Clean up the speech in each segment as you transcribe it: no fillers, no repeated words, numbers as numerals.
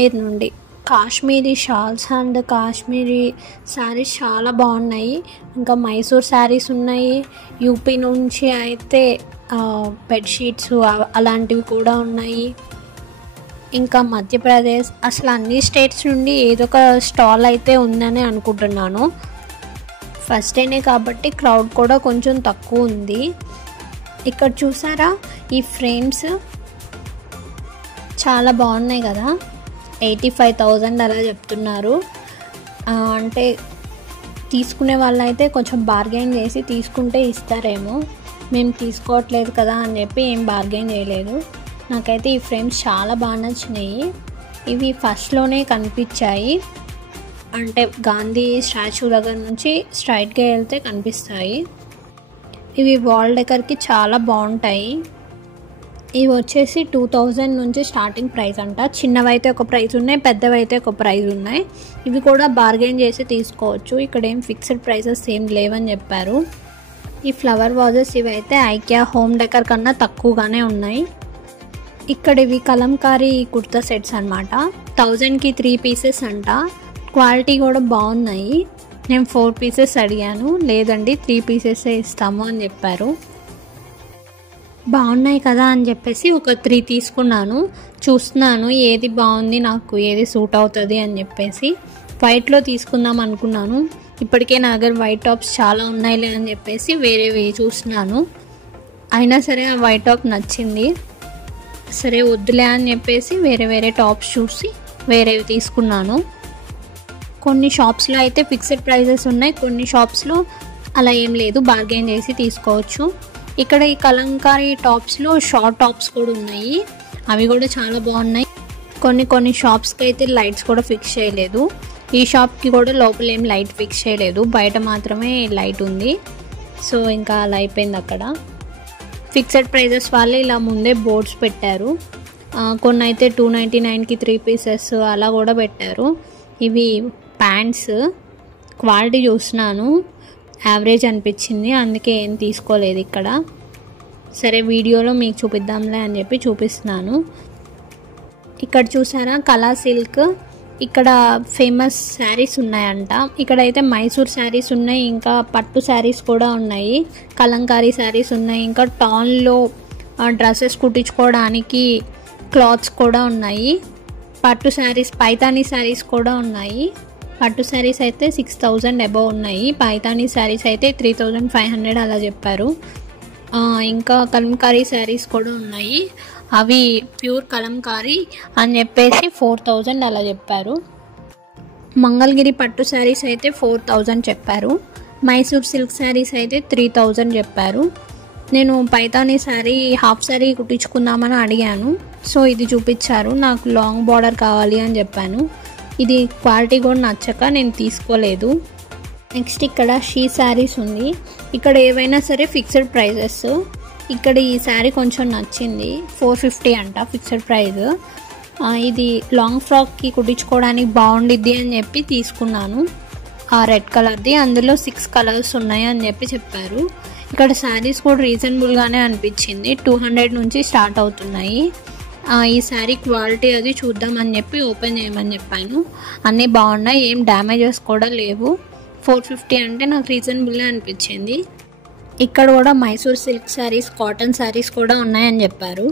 మీరు నుండి Kashmiri shawls and Kashmiri saris చాలా బాగున్నాయి. ఇంకా మైసూర్ శారీస్ ఉన్నాయి. యూపీ నుంచి అయితే బెడ్షీట్స్ అలాంటివి కూడా ఉన్నాయి. ఇంకా మధ్యప్రదేశ్ అసలు అన్ని స్టేట్స్ నుండి ఏదో ఒక స్టాల్ అయితే ఉందని అనుకుంటున్నాను. ఫస్ట్ డేనే కాబట్టి క్రౌడ్ కూడా కొంచెం తక్కువ ఉంది. ఇక్కడ చూసారా ఈ ఫ్రేమ్స్ చాలా బాగున్నాయి కదా. 85,000 అలా చెప్తున్నారు. అంటే తీసుకునే వాళ్ళైతే కొంచెం బార్గెన్ చేసి తీసుకుంటే ఇస్తారేమో. మేము తీసుకోవట్లేదు కదా అని చెప్పి ఏం బార్గెన్ చేయలేదు. నాకైతే ఈ ఫ్రేమ్స్ చాలా బాగా నచ్చినాయి. ఇవి ఫస్ట్లోనే కనిపించాయి. అంటే గాంధీ స్టాచ్యూ దగ్గర నుంచి స్ట్రైట్గా వెళ్తే కనిపిస్తాయి. ఇవి వాల్ డెకర్కి చాలా బాగుంటాయి. ఇవి వచ్చేసి 2000 నుంచి స్టార్టింగ్ ప్రైస్ అంట. చిన్నవైతే ఒక ప్రైస్ ఉన్నాయి, పెద్దవైతే ఒక ప్రైస్ ఉన్నాయి. ఇవి కూడా బార్గెన్ చేసి తీసుకోవచ్చు. ఇక్కడ ఏం ఫిక్స్డ్ ప్రైసెస్ ఏం లేవని చెప్పారు. ఈ ఫ్లవర్ వాజెస్ ఇవి అయితే ఐకియా హోమ్ డెకర్ కన్నా తక్కువగానే ఉన్నాయి. ఇక్కడ ఇవి కలంకారీ కుర్తా సెట్స్ అనమాట. 1000కి 3 పీసెస్ అంట. క్వాలిటీ కూడా బాగున్నాయి. నేను 4 పీసెస్ అడిగాను, లేదండి 3 పీసెసే ఇస్తాము అని చెప్పారు. బాగున్నాయి కదా అని చెప్పేసి ఒక 3 తీసుకున్నాను. చూస్తున్నాను ఏది బాగుంది, నాకు ఏది సూట్ అవుతుంది అని చెప్పేసి. వైట్లో తీసుకుందాం అనుకున్నాను. ఇప్పటికే నా దగ్గర వైట్ టాప్స్ చాలా ఉన్నాయిలే అని చెప్పేసి వేరేవి చూస్తున్నాను. అయినా సరే ఆ వైట్ టాప్ నచ్చింది. సరే వద్దులే అని చెప్పేసి వేరే టాప్స్ చూసి వేరేవి తీసుకున్నాను. కొన్ని షాప్స్లో అయితే ఫిక్స్డ్ ప్రైజెస్ ఉన్నాయి, కొన్ని షాప్స్లో అలా ఏం లేదు, బార్గెన్ చేసి తీసుకోవచ్చు. ఇక్కడ ఈ కలంకారీ టాప్స్లో షార్ట్ టాప్స్ కూడా ఉన్నాయి. అవి కూడా చాలా బాగున్నాయి. కొన్ని షాప్స్కి అయితే లైట్స్ కూడా ఫిక్స్ చేయలేదు. ఈ షాప్కి కూడా లోపల ఏం లైట్ ఫిక్స్ చేయలేదు, బయట మాత్రమే లైట్ ఉంది. సో ఇంకా అలా అయిపోయింది అక్కడ. ఫిక్స్డ్ ప్రైజెస్ వాళ్ళే ఇలా ముందే బోర్డ్స్ పెట్టారు. కొన్ని అయితే 299కి 3 పీసెస్ అలా కూడా పెట్టారు. ఇవి ప్యాంట్స్ క్వాలిటీ చూస్తున్నాను, యావరేజ్ అనిపించింది, అందుకే ఏం తీసుకోలేదు ఇక్కడ. సరే వీడియోలో మీకు చూపిద్దాంలే అని చెప్పి చూపిస్తున్నాను. ఇక్కడ చూసారా కళా సిల్క్. ఇక్కడ ఫేమస్ శారీస్ ఉన్నాయంట. ఇక్కడైతే మైసూర్ శారీస్ ఉన్నాయి, ఇంకా పట్టు శారీస్ కూడా ఉన్నాయి, కలంకారీ శారీస్ ఉన్నాయి, ఇంకా టాన్లో డ్రెస్సెస్ కుట్టించుకోవడానికి క్లాత్స్ కూడా ఉన్నాయి. పట్టు శారీస్, పైతానీ శారీస్ కూడా ఉన్నాయి. పట్టు శారీస్ అయితే 6000 అబవ్ ఉన్నాయి. పైతానీ శారీస్ అయితే 3500 అలా చెప్పారు. ఇంకా కలంకారీ శారీస్ కూడా ఉన్నాయి. అవి ప్యూర్ కలంకారీ అని చెప్పేసి 4000 అలా చెప్పారు. మంగళగిరి పట్టు శారీస్ అయితే 4000 చెప్పారు. మైసూర్ సిల్క్ శారీస్ అయితే 3000 చెప్పారు. నేను పైతానీ శారీ హాఫ్ శారీ కుట్టించుకుందామని అడిగాను. సో ఇది చూపించారు. నాకు లాంగ్ బార్డర్ కావాలి అని చెప్పాను. ఇది క్వాలిటీ కూడా నచ్చక నేను తీసుకోలేదు. నెక్స్ట్ ఇక్కడ షీ శారీస్ ఉంది. ఇక్కడ ఏవైనా సరే ఫిక్స్డ్ ప్రైజెస్. ఇక్కడ ఈ శారీ కొంచెం నచ్చింది, 450 అంట ఫిక్స్డ్ ప్రైజ్. ఇది లాంగ్ ఫ్రాక్కి కుట్టించుకోవడానికి బాగుండిద్ది అని చెప్పి తీసుకున్నాను. ఆ రెడ్ కలర్ది, అందులో 6 కలర్స్ ఉన్నాయి అని చెప్పి చెప్పారు. ఇక్కడ శారీస్ కూడా రీజనబుల్గానే అనిపించింది. 200 నుంచి స్టార్ట్ అవుతున్నాయి. ఈ శారీ క్వాలిటీ అది చూద్దామని చెప్పి ఓపెన్ చేయమని చెప్పాను. అన్నీ బాగున్నాయి, ఏం డ్యామేజెస్ కూడా లేవు. 450 అంటే నాకు రీజనబుల్గా అనిపించింది. ఇక్కడ కూడా మైసూర్ సిల్క్ శారీస్, కాటన్ శారీస్ కూడా ఉన్నాయని చెప్పారు.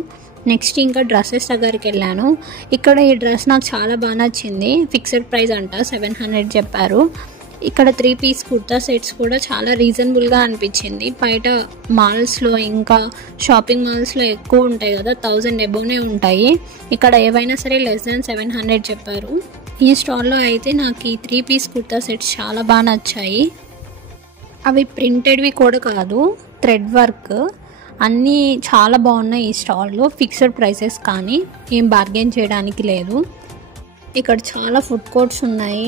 నెక్స్ట్ ఇంకా డ్రెస్సెస్ దగ్గరికి వెళ్ళాను. ఇక్కడ ఈ డ్రెస్ నాకు చాలా బాగా నచ్చింది. ఫిక్స్డ్ ప్రైస్ అంట 700 చెప్పారు. ఇక్కడ 3 పీస్ కుర్తా సెట్స్ కూడా చాలా రీజనబుల్గా అనిపించింది. బయట మాల్స్లో ఇంకా షాపింగ్ మాల్స్లో ఎక్కువ ఉంటాయి కదా, 1000 అబోవ్నే ఉంటాయి. ఇక్కడ ఏవైనా సరే లెస్ దాన్ 700 చెప్పారు. ఈ స్టాల్లో అయితే నాకు ఈ 3 పీస్ కుర్తా సెట్స్ చాలా బాగా నచ్చాయి. అవి ప్రింటెడ్వి కూడా కాదు, థ్రెడ్ వర్క్, అన్నీ చాలా బాగున్నాయి ఈ స్టాల్లో. ఫిక్స్డ్ ప్రైసెస్ కానీ ఏం బార్గెన్ చేయడానికి లేదు. ఇక్కడ చాలా ఫుడ్ కోర్ట్స్ ఉన్నాయి,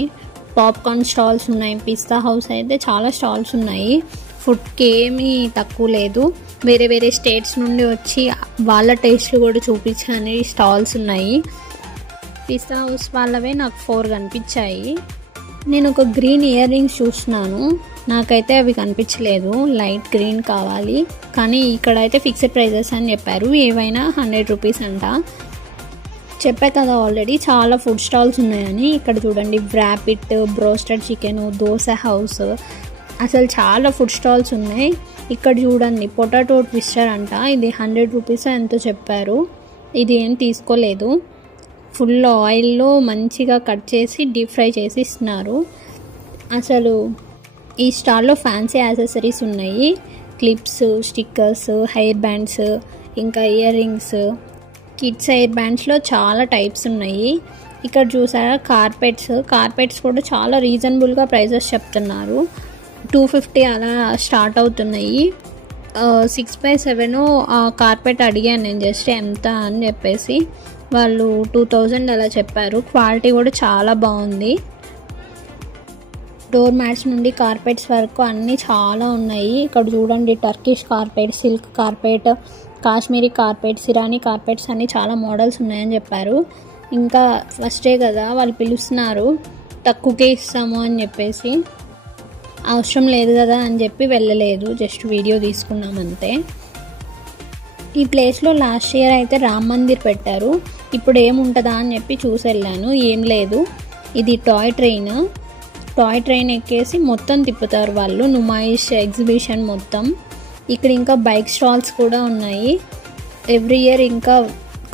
పాప్కార్న్ స్టాల్స్ ఉన్నాయి. పిస్తా హౌస్ అయితే చాలా స్టాల్స్ ఉన్నాయి. ఫుడ్కి ఏమీ తక్కువ లేదు. వేరే స్టేట్స్ నుండి వచ్చి వాళ్ళ టేస్ట్లు కూడా చూపించని స్టాల్స్ ఉన్నాయి. పిస్తా హౌస్ వాళ్ళవే నాకు 4 కనిపించాయి. నేను ఒక గ్రీన్ ఇయర్ రింగ్స్ చూస్తున్నాను, నాకైతే అవి కనిపించలేదు, లైట్ గ్రీన్ కావాలి. కానీ ఇక్కడ అయితే ఫిక్స్డ్ ప్రైజెస్ అని చెప్పారు. ఏవైనా 100 రూపీస్ అంట. చెప్పా కదా ఆల్రెడీ చాలా ఫుడ్ స్టాల్స్ ఉన్నాయని. ఇక్కడ చూడండి వ్రాపిట్, బ్రోస్టెడ్ చికెన్, దోశ హౌస్, అసలు చాలా ఫుడ్ స్టాల్స్ ఉన్నాయి. ఇక్కడ చూడండి పొటాటో ట్విస్టర్ అంట, ఇది 100 రూపీస్ ఎంతో చెప్పారు. ఇది ఏం తీసుకోలేదు. ఫుల్ ఆయిల్లో మంచిగా కట్ చేసి డీప్ ఫ్రై చేసి ఇస్తున్నారు. అసలు ఈ స్టాల్లో ఫ్యాన్సీ యాక్సెసరీస్ ఉన్నాయి. క్లిప్స్, స్టిక్కర్స్, హెయిర్ బ్యాండ్స్, ఇంకా ఇయర్ రింగ్స్, కిడ్స్ హెయిర్ బ్యాండ్స్లో చాలా టైప్స్ ఉన్నాయి. ఇక్కడ చూసారా కార్పెట్స్ కూడా చాలా రీజనబుల్గా ప్రైజెస్ చెప్తున్నారు. 250 అలా స్టార్ట్ అవుతున్నాయి. 6x7 కార్పెట్ అడిగాను నేను జస్ట్ ఎంత అని చెప్పేసి, వాళ్ళు 2000 అలా చెప్పారు. క్వాలిటీ కూడా చాలా బాగుంది. డోర్ మ్యాట్స్ నుండి కార్పెట్స్ వరకు అన్నీ చాలా ఉన్నాయి. ఇక్కడ చూడండి Turkish carpet, silk carpet, Kashmiri carpets, Irani carpets అన్నీ చాలా మోడల్స్ ఉన్నాయని చెప్పారు. ఇంకా ఫస్టే కదా వాళ్ళు పిలుస్తున్నారు, తక్కువకే ఇస్తాము అని చెప్పేసి, అవసరం లేదు కదా అని చెప్పి వెళ్ళలేదు, జస్ట్ వీడియో తీసుకున్నాం అంతే. ఈ ప్లేస్లో లాస్ట్ ఇయర్ అయితే రామ్ మందిర్ పెట్టారు. ఇప్పుడు ఏముంటుందా అని చెప్పి చూసి వెళ్ళాను, ఏం లేదు. ఇది టాయ్ ట్రైన్ ఎక్కేసి మొత్తం తిప్పుతారు వాళ్ళు, నుమాయిష్ ఎగ్జిబిషన్ మొత్తం. ఇక్కడ ఇంకా బైక్ స్టాల్స్ కూడా ఉన్నాయి. ఎవ్రీ ఇయర్ ఇంకా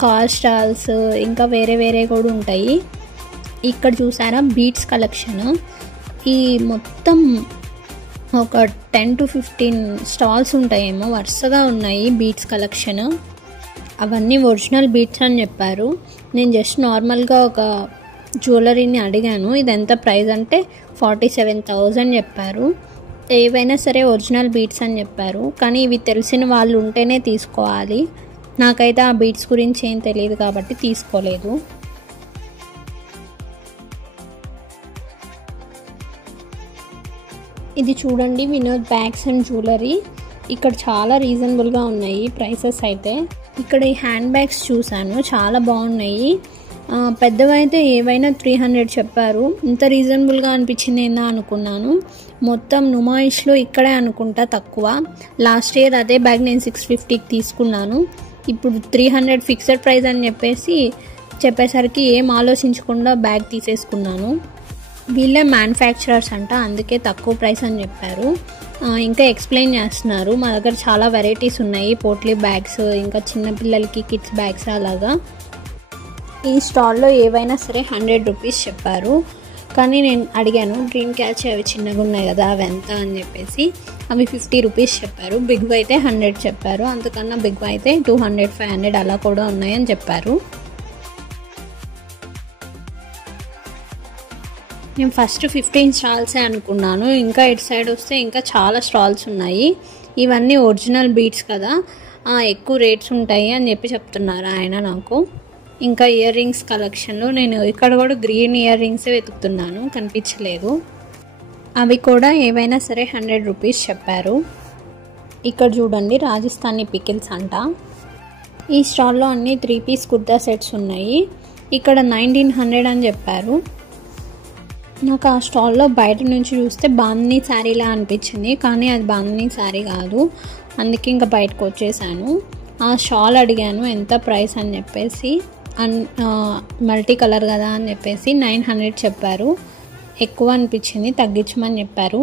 కార్ స్టాల్స్, ఇంకా వేరే కూడా ఉంటాయి. ఇక్కడ చూసారా బీట్స్ కలెక్షన్, ఈ మొత్తం ఒక 10 to 15 స్టాల్స్ ఉంటాయేమో, వరుసగా ఉన్నాయి బీట్స్ కలెక్షన్. అవన్నీ ఒరిజినల్ బీట్స్ అని చెప్పారు. నేను జస్ట్ నార్మల్గా ఒక జ్యువెలరీని అడిగాను, ఇది ఎంత ప్రైస్ అంటే 47,000 చెప్పారు. ఏవైనా సరే ఒరిజినల్ బీట్స్ అని చెప్పారు, కానీ ఇవి తెలిసిన వాళ్ళు ఉంటేనే తీసుకోవాలి. నాకైతే ఆ బీట్స్ గురించి ఏం తెలియదు కాబట్టి తీసుకోలేదు. ఇది చూడండి వినోద్ బ్యాగ్స్ అండ్ జ్యువెలరీ. ఇక్కడ చాలా రీజనబుల్గా ఉన్నాయి ప్రైసెస్ అయితే. ఇక్కడ ఈ హ్యాండ్ బ్యాగ్స్ చూసాను, చాలా బాగున్నాయి. పెద్దవైతే ఏవైనా 300 చెప్పారు. ఇంత రీజనబుల్గా అనిపించింది ఏందా అనుకున్నాను. మొత్తం నుమాయిష్లో ఇక్కడే అనుకుంటా తక్కువ. లాస్ట్ ఇయర్ అదే బ్యాగ్ నేను 650కి తీసుకున్నాను. ఇప్పుడు 300 ఫిక్స్డ్ ప్రైస్ అని చెప్పేసరికి ఏం ఆలోచించకుండా బ్యాగ్ తీసేసుకున్నాను. వీళ్ళే మ్యానుఫ్యాక్చరర్స్ అంట, అందుకే తక్కువ ప్రైస్ అని చెప్పారు. ఇంకా ఎక్స్ప్లెయిన్ చేస్తున్నారు, మా దగ్గర చాలా వెరైటీస్ ఉన్నాయి, పోట్లీ బ్యాగ్స్, ఇంకా చిన్నపిల్లలకి కిడ్స్ బ్యాగ్స్ అలాగా. ఈ స్టాల్లో ఏవైనా సరే 100 రూపీస్ చెప్పారు. కానీ నేను అడిగాను డ్రీమ్ క్యాచ్, అవి చిన్నగా ఉన్నాయి కదా అవి ఎంత అని చెప్పేసి, అవి 50 రూపీస్ చెప్పారు. బిగ్ అయితే 100 చెప్పారు. అంతకన్నా బిగ్ అయితే 200, 500 అలా కూడా ఉన్నాయని చెప్పారు. నేను ఫస్ట్ 15 స్టాల్సే అనుకున్నాను, ఇంకా ఇటు సైడ్ వస్తే ఇంకా చాలా స్టాల్స్ ఉన్నాయి. ఇవన్నీ ఒరిజినల్ బీట్స్ కదా, ఎక్కువ రేట్స్ ఉంటాయి అని చెప్పి చెప్తున్నారు ఆయన నాకు. ఇంకా ఇయర్ రింగ్స్ కలెక్షన్లో నేను ఇక్కడ కూడా గ్రీన్ ఇయర్ రింగ్సే వెతుకుతున్నాను, కనిపించలేదు. అవి కూడా ఏవైనా సరే 100 రూపీస్ చెప్పారు. ఇక్కడ చూడండి రాజస్థానీ పికిల్స్ అంట. ఈ స్టాల్లో అన్ని 3 పీస్ కుర్తా సెట్స్ ఉన్నాయి. ఇక్కడ 1900 అని చెప్పారు. నాకు ఆ స్టాల్లో బయట నుంచి చూస్తే బాందినీ శారీలా అనిపించింది, కానీ అది బాందినీ శారీ కాదు. అందుకే ఇంకా బయటకు వచ్చేసాను. ఆ షాల్ అడిగాను ఎంత ప్రైస్ అని చెప్పేసి, మల్టీ కలర్ కదా అని చెప్పేసి 900 చెప్పారు. ఎక్కువ అనిపించింది, తగ్గించమని చెప్పారు.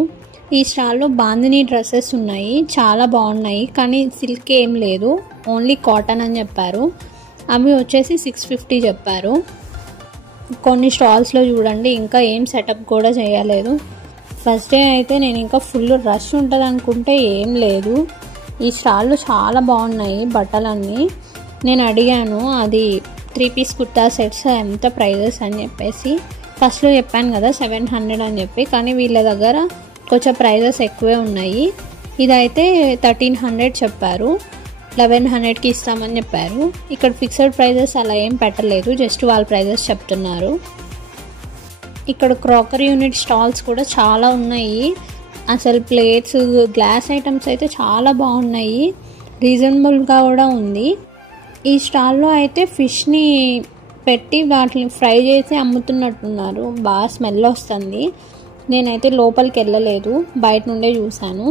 ఈ స్టాల్లో బాందినీ డ్రెస్సెస్ ఉన్నాయి, చాలా బాగున్నాయి, కానీ సిల్క్ ఏం లేదు, ఓన్లీ కాటన్ అని చెప్పారు. అవి వచ్చేసి 650 చెప్పారు. కొన్ని స్టాల్స్లో చూడండి ఇంకా ఏం సెటప్ కూడా చేయలేదు. ఫస్ట్ డే అయితే నేను ఇంకా ఫుల్ రష్ ఉంటుంది అనుకుంటే ఏం లేదు. ఈ స్టాల్లో చాలా బాగున్నాయి బట్టలన్నీ. నేను అడిగాను అది 3 పీస్ కుర్తా సెట్స్ ఎంత ప్రైజెస్ అని చెప్పేసి. ఫస్ట్లో చెప్పాను కదా 700 అని చెప్పి, కానీ వీళ్ళ దగ్గర కొంచెం ప్రైజెస్ ఎక్కువే ఉన్నాయి. ఇదైతే 1300 చెప్పారు, 1100కి ఇస్తామని చెప్పారు. ఇక్కడ ఫిక్స్డ్ ప్రైజెస్ అలా ఏం పెట్టలేదు, జస్ట్ వాళ్ళ ప్రైజెస్ చెప్తున్నారు. ఇక్కడ క్రాకరీ యూనిట్ స్టాల్స్ కూడా చాలా ఉన్నాయి. అసలు ప్లేట్స్, గ్లాస్ ఐటమ్స్ అయితే చాలా బాగున్నాయి, రీజనబుల్గా కూడా ఉంది. ఈ స్టాల్లో అయితే ఫిష్ని పెట్టి వాటిని ఫ్రై చేసి అమ్ముతున్నట్టున్నారు, బాగా స్మెల్ వస్తుంది. నేనైతే లోపలికి వెళ్ళలేదు, బయట నుండే చూశాను.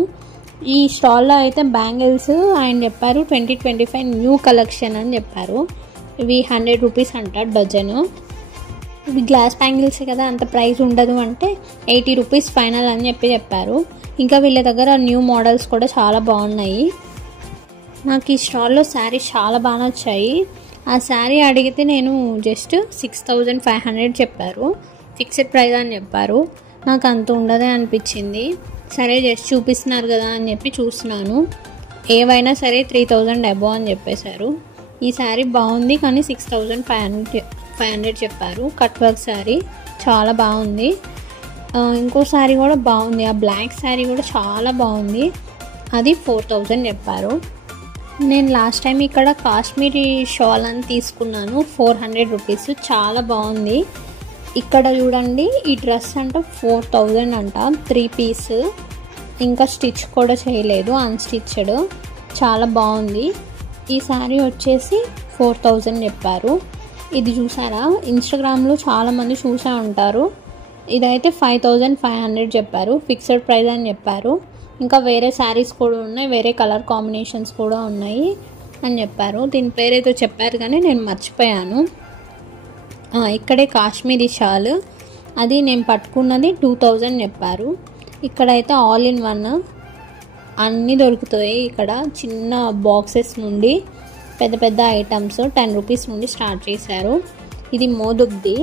ఈ స్టాల్లో అయితే బ్యాంగిల్స్ ఆయన చెప్పారు 2025 న్యూ కలెక్షన్ అని చెప్పారు. ఇవి 100 రూపీస్ అంట డజను. ఇవి గ్లాస్ బ్యాంగిల్స్ కదా, అంత ప్రైస్ ఉండదు అంటే 80 రూపీస్ ఫైనల్ అని చెప్పారు. ఇంకా వీళ్ళ దగ్గర న్యూ మోడల్స్ కూడా చాలా బాగున్నాయి. నాకు ఈ స్టాల్లో శారీస్ చాలా బాగా నచ్చాయి. ఆ శారీ అడిగితే నేను జస్ట్ 6500 చెప్పారు, ఫిక్స్డ్ ప్రైస్ అని చెప్పారు. నాకు అంత ఉండదే అనిపించింది. సరే జస్ట్ చూపిస్తున్నారు కదా అని చెప్పి చూస్తున్నాను. ఏవైనా సరే 3000 అబోవ్ అని చెప్పేశారు. ఈ శారీ బాగుంది కానీ 6500 చెప్పారు. కట్ వర్క్ శారీ చాలా బాగుంది. ఇంకో శారీ కూడా బాగుంది, ఆ బ్లాక్ శారీ కూడా చాలా బాగుంది, అది 4000 చెప్పారు. నేను లాస్ట్ టైం ఇక్కడ కాశ్మీరీ షాల్ అని తీసుకున్నాను, 400 రూపీస్, చాలా బాగుంది. ఇక్కడ చూడండి ఈ డ్రెస్ అంట 4000 అంట, 3 పీస్, ఇంకా స్టిచ్ కూడా చేయలేదు, అన్స్టిచ్డ్, చాలా బాగుంది. ఈ శారీ వచ్చేసి 4000 చెప్పారు. ఇది చూసారా, ఇన్స్టాగ్రామ్లో చాలామంది చూసే ఉంటారు. ఇదైతే 5500 చెప్పారు, ఫిక్స్డ్ ప్రైస్ అని చెప్పారు. ఇంకా వేరే శారీస్ కూడా ఉన్నాయి, వేరే కలర్ కాంబినేషన్స్ కూడా ఉన్నాయి అని చెప్పారు. దీని పేరేదో చెప్పారు కానీ నేను మర్చిపోయాను. ఇక్కడే కాశ్మీరీ షాల్, అది నేను పట్టుకున్నది 2000 చెప్పారు. ఇక్కడైతే ఆల్ ఇన్ వన్ అన్నీ దొరుకుతాయి. ఇక్కడ చిన్న బాక్సెస్ నుండి పెద్ద పెద్ద ఐటమ్స్ 10 రూపీస్ నుండి స్టార్ట్ చేశారు. ఇది మోదుగ్ది,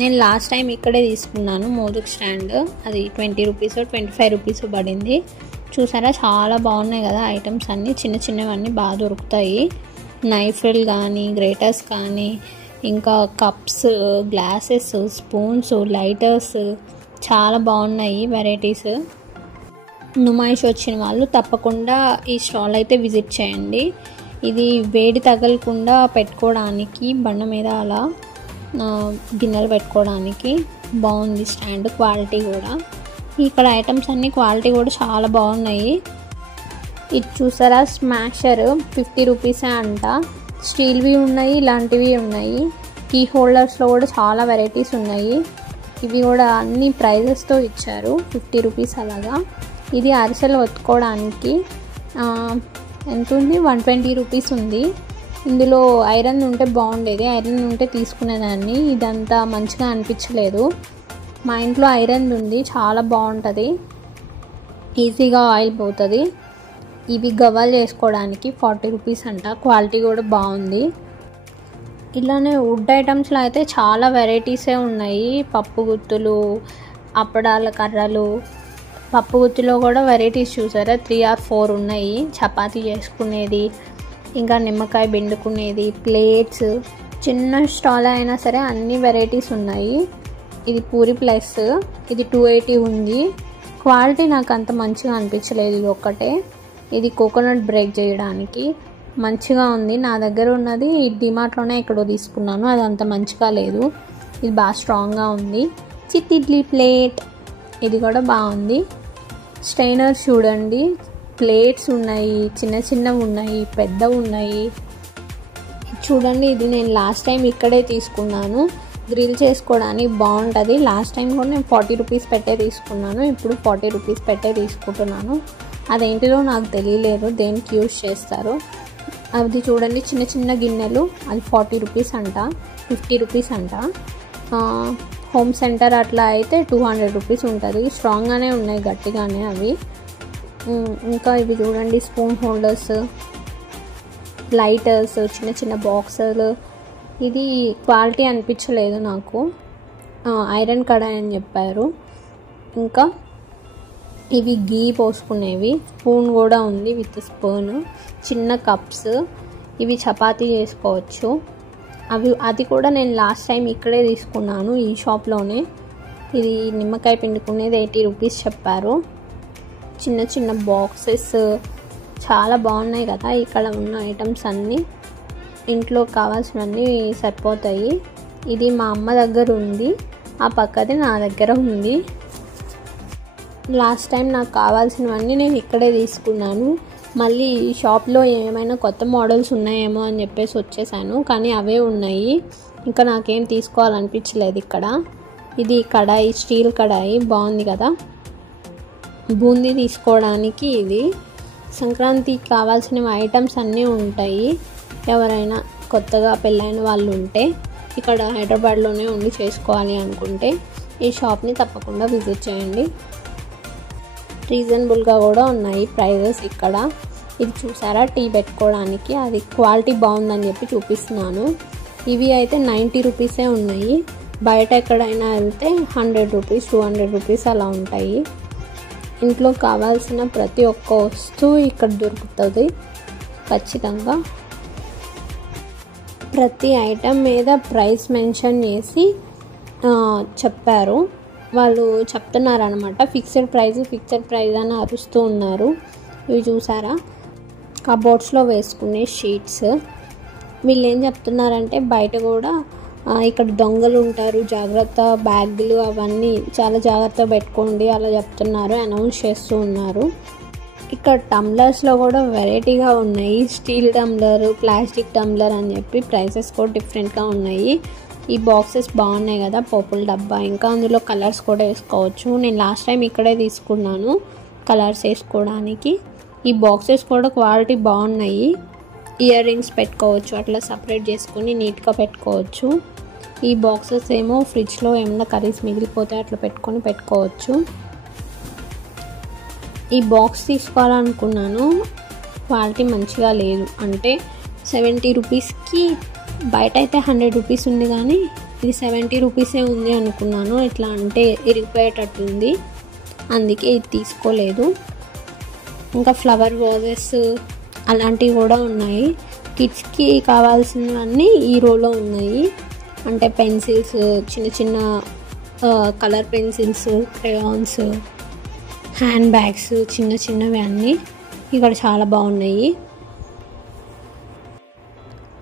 నేను లాస్ట్ టైం ఇక్కడే తీసుకున్నాను మోదుగ్ స్టాండ్, అది 20 రూపీస్ 25 రూపీస్ పడింది. చూసారా చాలా బాగున్నాయి కదా ఐటమ్స్ అన్నీ, చిన్న చిన్నవన్నీ బాగా దొరుకుతాయి. నైఫ్లు కానీ, గ్రేటర్స్ కానీ, ఇంకా కప్స్, గ్లాసెస్, స్పూన్స్, లైటర్స్, చాలా బాగున్నాయి వెరైటీస్. నుమాయిష్ వచ్చిన వాళ్ళు తప్పకుండా ఈ స్టాల్ అయితే విజిట్ చేయండి. ఇది వేడి తగలకుండా పెట్టుకోవడానికి, బండ మీద అలా గిన్నెలు పెట్టుకోవడానికి బాగుంది స్టాండ్, క్వాలిటీ కూడా. ఇక్కడ ఐటమ్స్ అన్నీ క్వాలిటీ కూడా చాలా బాగున్నాయి. ఇది చూసారా స్మాషర్ 50 రూపీసే అంట, స్టీల్వి ఉన్నాయి, ఇలాంటివి ఉన్నాయి. కీ హోల్డర్స్లో కూడా చాలా వెరైటీస్ ఉన్నాయి. ఇవి కూడా అన్ని ప్రైజెస్తో ఇచ్చారు, 50 రూపీస్ అలాగా. ఇది అరిసెలు ఒత్తుకోవడానికి ఎంత ఉంది, 120 రూపీస్ ఉంది. ఇందులో ఐరన్ ఉంటే బాగుండేది, ఐరన్ ఉంటే తీసుకునేదాన్ని. ఇదంతా మంచిగా అనిపించలేదు. మా ఇంట్లో ఐరన్ ఉంది, చాలా బాగుంటుంది, ఈజీగా ఆయిల్ పోతుంది. ఇవి గవ్వలు చేసుకోవడానికి 40 రూపీస్ అంట, క్వాలిటీ కూడా బాగుంది. ఇలానే వుడ్ ఐటమ్స్లో అయితే చాలా వెరైటీసే ఉన్నాయి. పప్పు గుత్తులు, అప్పడాల కర్రలు, పప్పు గుత్తిలో కూడా వెరైటీస్ చూసారా 3 or 4 ఉన్నాయి. చపాతీ చేసుకునేది, ఇంకా నిమ్మకాయ పిండుకునేది, ప్లేట్స్, చిన్న స్టాల్ అయినా సరే అన్ని వెరైటీస్ ఉన్నాయి. ఇది పూరి ప్లస్, ఇది 280 ఉంది. క్వాలిటీ నాకు అంత మంచిగా అనిపించలేదు, ఇది ఒక్కటే. ఇది కోకోనట్ బ్రేక్ చేయడానికి మంచిగా ఉంది. నా దగ్గర ఉన్నది డిమార్ట్లోనే ఎక్కడో తీసుకున్నాను, అది అంత మంచిగా లేదు, ఇది బాగా స్ట్రాంగ్గా ఉంది. చిట్టి ఇడ్లీ ప్లేట్, ఇది కూడా బాగుంది. స్టైనర్స్ చూడండి, ప్లేట్స్ ఉన్నాయి, చిన్న చిన్నవి ఉన్నాయి, పెద్దవి ఉన్నాయి. చూడండి ఇది నేను లాస్ట్ టైం ఇక్కడే తీసుకున్నాను, గ్రిల్ చేసుకోవడానికి బాగుంటుంది. లాస్ట్ టైం కూడా నేను 40 రూపీస్ పెట్టే తీసుకున్నాను, ఇప్పుడు 40 రూపీస్ పెట్టే తీసుకుంటున్నాను. అదేంటిదో నాకు తెలియలేదు, దేనికి యూజ్ చేస్తారో. అది చూడండి చిన్న చిన్న గిన్నెలు, అది 40 రూపీస్ అంట, 50 రూపీస్ అంట. హోమ్ సెంటర్ అట్లా అయితే 200 రూపీస్ ఉంటుంది. స్ట్రాంగ్గానే ఉన్నాయి, గట్టిగానే అవి. ఇంకా ఇవి చూడండి స్పూన్ హోల్డర్స్, లైటర్స్, చిన్న చిన్న బాక్సులు. ఇది క్వాలిటీ అనిపించలేదు నాకు, ఐరన్ కడాయి అని చెప్పారు. ఇంకా ఇవి గీ పోసుకునేవి, స్పూన్ కూడా ఉంది విత్ స్పూన్, చిన్న కప్స్, ఇవి చపాతీ చేసుకోవచ్చు. అది కూడా నేను లాస్ట్ టైం ఇక్కడే తీసుకున్నాను, ఈ షాప్లోనే. ఇది నిమ్మకాయ పిండుకునేది 80 రూపీస్ చెప్పారు. చిన్న చిన్న బాక్సెస్ చాలా బాగున్నాయి కదా, ఇక్కడ ఉన్న ఐటమ్స్ అన్నీ ఇంట్లో కావాల్సినవన్నీ సరిపోతాయి. ఇది మా అమ్మ దగ్గర ఉంది, ఆ పక్కది నా దగ్గర ఉంది. లాస్ట్ టైం నాకు కావాల్సినవన్నీ నేను ఇక్కడే తీసుకున్నాను. మళ్ళీ ఈ షాప్లో ఏమైనా కొత్త మోడల్స్ ఉన్నాయేమో అని చెప్పేసి వచ్చేసాను, కానీ అవే ఉన్నాయి. ఇంకా నాకేం తీసుకోవాలనిపించలేదు ఇక్కడ. ఇది కడాయి, స్టీల్ కడాయి బాగుంది కదా, బూందీ తీసుకోవడానికి. ఇది సంక్రాంతికి కావాల్సిన ఐటమ్స్ అన్నీ ఉంటాయి. ఎవరైనా కొత్తగా పెళ్ళైన వాళ్ళు ఉంటే ఇక్కడ హైదరాబాద్లోనే ఉండి చేసుకోవాలి అనుకుంటే ఈ షాప్ని తప్పకుండా విజిట్ చేయండి. రీజనబుల్గా కూడా ఉన్నాయి ప్రైజెస్ ఇక్కడ. ఇది చూసారా టీ పెట్టుకోవడానికి, అది క్వాలిటీ బాగుందని చెప్పి చూపిస్తున్నాను. ఇవి అయితే 90 రూపీసే ఉన్నాయి. బయట ఎక్కడైనా వెళ్తే 100 రూపీస్ 200 రూపీస్ అలా ఉంటాయి. ఇంట్లో కావాల్సిన ప్రతి ఒక్క వస్తువు ఇక్కడ దొరుకుతుంది ఖచ్చితంగా. ప్రతి ఐటెం మీద ప్రైస్ మెన్షన్ చేసి చెప్పారు. వాళ్ళు చెప్తున్నారు అనమాట, ఫిక్స్డ్ ప్రైస్ అని అరుస్తూ ఉన్నారు. ఇవి చూసారా కబోర్డ్స్లో వేసుకునే షీట్స్. వీళ్ళు ఏం చెప్తున్నారంటే బయట కూడా ఇక్కడ దొంగలు ఉంటారు, జాగ్రత్త, బ్యాగులు అవన్నీ చాలా జాగ్రత్తగా పెట్టుకోండి అలా చెప్తున్నారు, అనౌన్స్ చేస్తూ ఉన్నారు. ఇక్కడ టంబ్లర్స్లో కూడా వెరైటీగా ఉన్నాయి. స్టీల్ టంబ్లర్, ప్లాస్టిక్ టంబ్లర్ అని చెప్పి ప్రైసెస్ కూడా డిఫరెంట్గా ఉన్నాయి. ఈ బాక్సెస్ బాగున్నాయి కదా, పర్పుల్ డబ్బా. ఇంకా అందులో కలర్స్ కూడా వేసుకోవచ్చు. నేను లాస్ట్ టైం ఇక్కడే తీసుకున్నాను కలర్స్ వేసుకోవడానికి. ఈ బాక్సెస్ కూడా క్వాలిటీ బాగున్నాయి. ఇయర్ రింగ్స్ పెట్టుకోవచ్చు, అట్లా సపరేట్ చేసుకొని నీట్గా పెట్టుకోవచ్చు. ఈ బాక్సెస్ ఏమో ఫ్రిడ్జ్లో ఏమన్నా కర్రీస్ మిగిలిపోతే అట్లా పెట్టుకోవచ్చు. ఈ బాక్స్ తీసుకోవాలనుకున్నాను, క్వాలిటీ మంచిగా లేదు. అంటే 70 రూపీస్కి బయట అయితే 100 రూపీస్ ఉంది, కానీ ఇది 70 రూపీసే ఉంది అనుకున్నాను. ఇట్లా అంటే ఇరిగిపోయేటట్టుంది, అందుకే ఇది తీసుకోలేదు. ఇంకా ఫ్లవర్ వాజెస్ అలాంటివి కూడా ఉన్నాయి. కిడ్స్కి కావాల్సినవన్నీ ఈ రోలో ఉన్నాయి. అంటే పెన్సిల్స్, చిన్న చిన్న colour pencils, crayons, hand bags, చిన్న చిన్నవి అన్నీ ఇక్కడ చాలా బాగున్నాయి.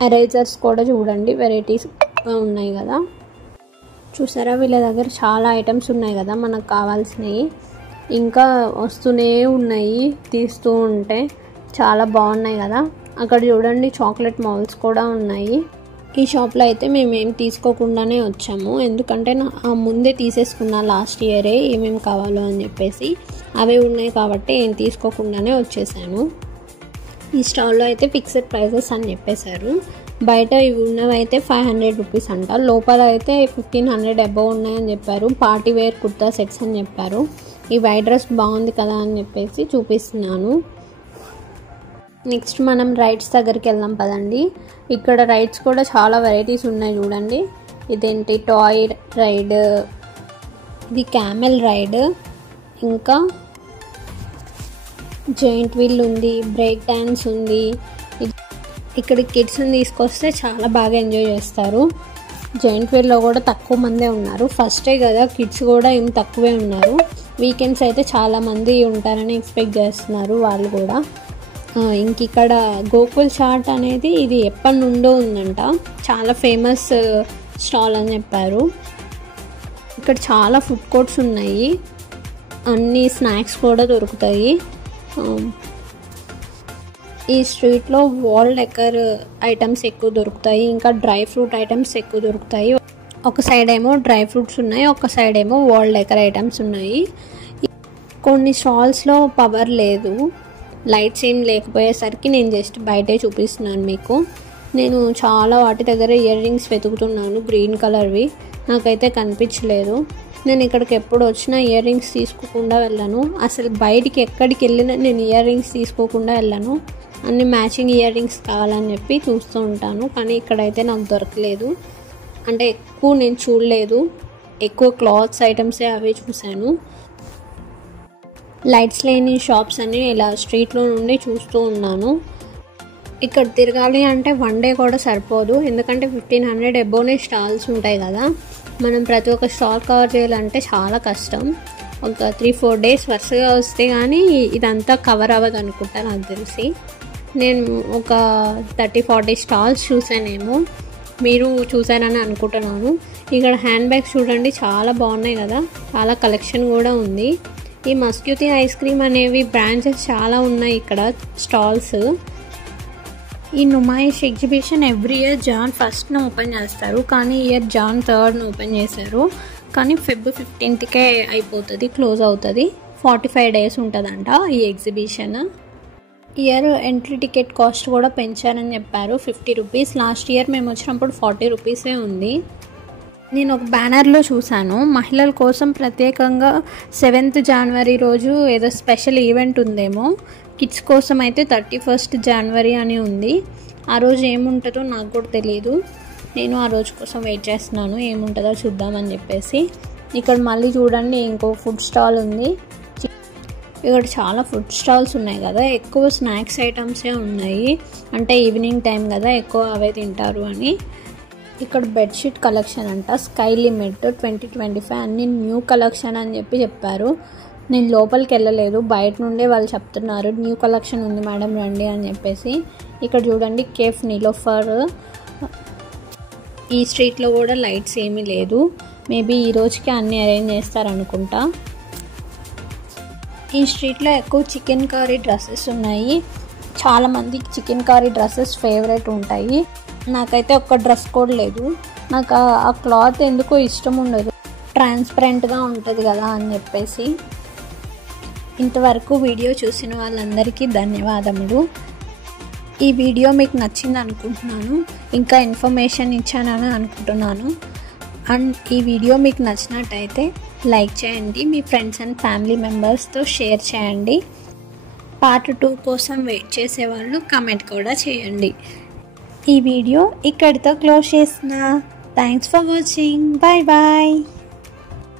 ఎరేజర్స్ కూడా చూడండి వెరైటీస్ ఉన్నాయి కదా. చూసారా వీళ్ళ దగ్గర చాలా ఐటమ్స్ ఉన్నాయి కదా మనకు కావాల్సినవి. ఇంకా వస్తూనే ఉన్నాయి తీస్తూ ఉంటే, చాలా బాగున్నాయి కదా. అక్కడ చూడండి చాక్లెట్ మౌల్స్ కూడా ఉన్నాయి. ఈ షాప్లో అయితే మేమేం తీసుకోకుండానే వచ్చాము, ఎందుకంటే ముందే తీసేసుకున్నా లాస్ట్ ఇయరే ఏమేమి కావాలో అని చెప్పేసి. అవే ఉన్నాయి కాబట్టి ఏం తీసుకోకుండానే వచ్చేసాను. ఈ స్టాల్లో అయితే ఫిక్స్డ్ ప్రైజెస్ అని చెప్పేశారు. బయట ఇవి ఉన్నవి అయితే 500 రూపీస్ అంట, లోపల అయితే 1500 అబవ్ ఉన్నాయని చెప్పారు. పార్టీ వేర్ కుర్తా సెట్స్ అని చెప్పారు. ఈ వైట్ డ్రెస్ బాగుంది కదా అని చెప్పేసి చూపిస్తున్నాను. నెక్స్ట్ మనం రైడ్స్ దగ్గరికి వెళ్దాం పదండి. ఇక్కడ రైడ్స్ కూడా చాలా వెరైటీస్ ఉన్నాయి చూడండి. ఇదేంటి టాయ్ రైడ్, ఇది క్యామెల్ రైడ్, ఇంకా జైంట్ వీల్ ఉంది, బ్రేక్ డ్యాన్స్ ఉంది. ఇక్కడ కిడ్స్ని తీసుకొస్తే చాలా బాగా ఎంజాయ్ చేస్తారు. జైంట్ వీల్లో కూడా తక్కువ మందే ఉన్నారు, ఫస్టే కదా, కిడ్స్ కూడా ఏం తక్కువే ఉన్నారు. వీకెండ్స్ అయితే చాలామంది ఉంటారని ఎక్స్పెక్ట్ చేస్తున్నారు వాళ్ళు కూడా. ఇంక ఇక్కడ గోకుల్ చాట్ అనేది ఇది ఎప్పటి నుండో ఉందంట, చాలా ఫేమస్ స్టాల్ అని చెప్పారు. ఇక్కడ చాలా ఫుడ్ కోర్ట్స్ ఉన్నాయి, అన్ని స్నాక్స్ కూడా దొరుకుతాయి. ఈ స్ట్రీట్లో వాల్ డెకర్ ఐటమ్స్ ఎక్కువ దొరుకుతాయి, ఇంకా డ్రై ఫ్రూట్ ఐటమ్స్ ఎక్కువ దొరుకుతాయి. ఒక సైడ్ ఏమో డ్రై ఫ్రూట్స్ ఉన్నాయి, ఒక సైడ్ ఏమో వాల్ డెకర్ ఐటమ్స్ ఉన్నాయి. కొన్ని స్టాల్స్లో పవర్ లేదు, లైట్స్ ఏం లేకపోయేసరికి నేను జస్ట్ బయటే చూపిస్తున్నాను మీకు. నేను చాలా వాటి దగ్గర ఇయర్ రింగ్స్ వెతుకుతున్నాను గ్రీన్ కలర్వి, నాకైతే కనిపించలేదు. నేను ఇక్కడికి ఎప్పుడు వచ్చినా ఇయర్ రింగ్స్ తీసుకోకుండా వెళ్ళను, అసలు బయటికి ఎక్కడికి వెళ్ళినా నేను ఇయర్ రింగ్స్ తీసుకోకుండా వెళ్ళను. అన్ని మ్యాచింగ్ ఇయర్ రింగ్స్ కావాలని చెప్పి చూస్తూ ఉంటాను, కానీ ఇక్కడైతే నాకు దొరకలేదు. అంటే ఎక్కువ నేను చూడలేదు, ఎక్కువ క్లాత్స్ ఐటమ్సే అవే చూశాను. లైట్స్ లేని షాప్స్ అన్ని ఇలా స్ట్రీట్లో నుండి చూస్తూ ఉన్నాను. ఇక్కడ తిరగాలి అంటే 1 డే కూడా సరిపోదు, ఎందుకంటే 1500 అబోనే స్టాల్స్ ఉంటాయి కదా. మనం ప్రతి ఒక్క స్టాల్ కవర్ చేయాలంటే చాలా కష్టం. ఒక 3-4 డేస్ వరుసగా వస్తే కానీ ఇదంతా కవర్ అవ్వదు అనుకుంటా నాకు తెలిసి. నేను ఒక 30-40 స్టాల్స్ చూసానేమో, మీరు చూసారని అనుకుంటున్నాను. ఇక్కడ హ్యాండ్ బ్యాగ్స్ చూడండి చాలా బాగున్నాయి కదా, చాలా కలెక్షన్ కూడా ఉంది. ఈ మస్క్యూటీ ఐస్ క్రీమ్ అనేవి బ్రాంచెస్ చాలా ఉన్నాయి ఇక్కడ స్టాల్స్. ఈ Numaish exhibition every year Jan 1st open చేస్తారు, కానీ ఇయర్ జాన్ 3rd ఓపెన్ చేశారు. కానీ Feb 15కే అయిపోతుంది, క్లోజ్ అవుతుంది. 45 డేస్ ఉంటుందంట ఈ exhibition. Year entry ticket cost కూడా పెంచారని చెప్పారు, 50 రూపీస్. లాస్ట్ ఇయర్ మేము వచ్చినప్పుడు 40 రూపీసే ఉంది. నేను ఒక బ్యానర్లో చూశాను, మహిళల కోసం ప్రత్యేకంగా 7th జనవరి రోజు ఏదో స్పెషల్ ఈవెంట్ ఉందేమో, కిడ్స్ కోసం అయితే 31st జనవరి అని ఉంది. ఆ రోజు ఏముంటుందో నాకు కూడా తెలియదు. నేను ఆ రోజు కోసం వెయిట్ చేస్తున్నాను, ఏముంటుందో చూద్దామని చెప్పేసి. ఇక్కడ మళ్ళీ చూడండి ఇంకో ఫుడ్ స్టాల్ ఉంది. ఇక్కడ చాలా ఫుడ్ స్టాల్స్ ఉన్నాయి కదా, ఎక్కువ స్నాక్స్ ఐటమ్సే ఉన్నాయి. అంటే ఈవినింగ్ టైం కదా, ఎక్కువ అవే తింటారు అని. ఇక్కడ బెడ్షీట్ కలెక్షన్ అంట, స్కై లిమిట్ 2025 అన్ని న్యూ కలెక్షన్ అని చెప్పారు. నేను లోపలికి వెళ్ళలేదు, బయట నుండే వాళ్ళు చెప్తున్నారు న్యూ కలెక్షన్ ఉంది మేడం రండి అని చెప్పేసి. ఇక్కడ చూడండి కేఫ్ నీలోఫర్. ఈ స్ట్రీట్లో కూడా లైట్స్ ఏమీ లేదు, మేబీ ఈ రోజుకి అన్నీ అరేంజ్ చేస్తారనుకుంటా. ఈ స్ట్రీట్లో ఎక్కువ చికెన్ కర్రీ డ్రెస్సెస్ ఉన్నాయి. చాలామందికి చికెన్ కర్రీ డ్రెస్సెస్ ఫేవరెట్ ఉంటాయి. నాకైతే ఒక్క డ్రెస్ కోడ్ లేదు. నాకు ఆ క్లాత్ ఎందుకో ఇష్టం ఉండదు, ట్రాన్స్పరెంట్గా ఉంటుంది కదా అని చెప్పేసి. ఇంతవరకు వీడియో చూసిన వాళ్ళందరికీ ధన్యవాదములు. ఈ వీడియో మీకు నచ్చింది అనుకుంటున్నాను, ఇంకా ఇన్ఫర్మేషన్ ఇచ్చానని అనుకుంటున్నాను. అండ్ ఈ వీడియో మీకు నచ్చినట్టయితే లైక్ చేయండి, మీ ఫ్రెండ్స్ అండ్ ఫ్యామిలీ మెంబర్స్తో షేర్ చేయండి. పార్ట్ 2 కోసం వెయిట్ చేసేవాళ్ళు కామెంట్ కూడా చేయండి. ఈ వీడియో ఇక్కడితో క్లోజ్ చేస్తున్నా. Thanks for watching. Bye bye.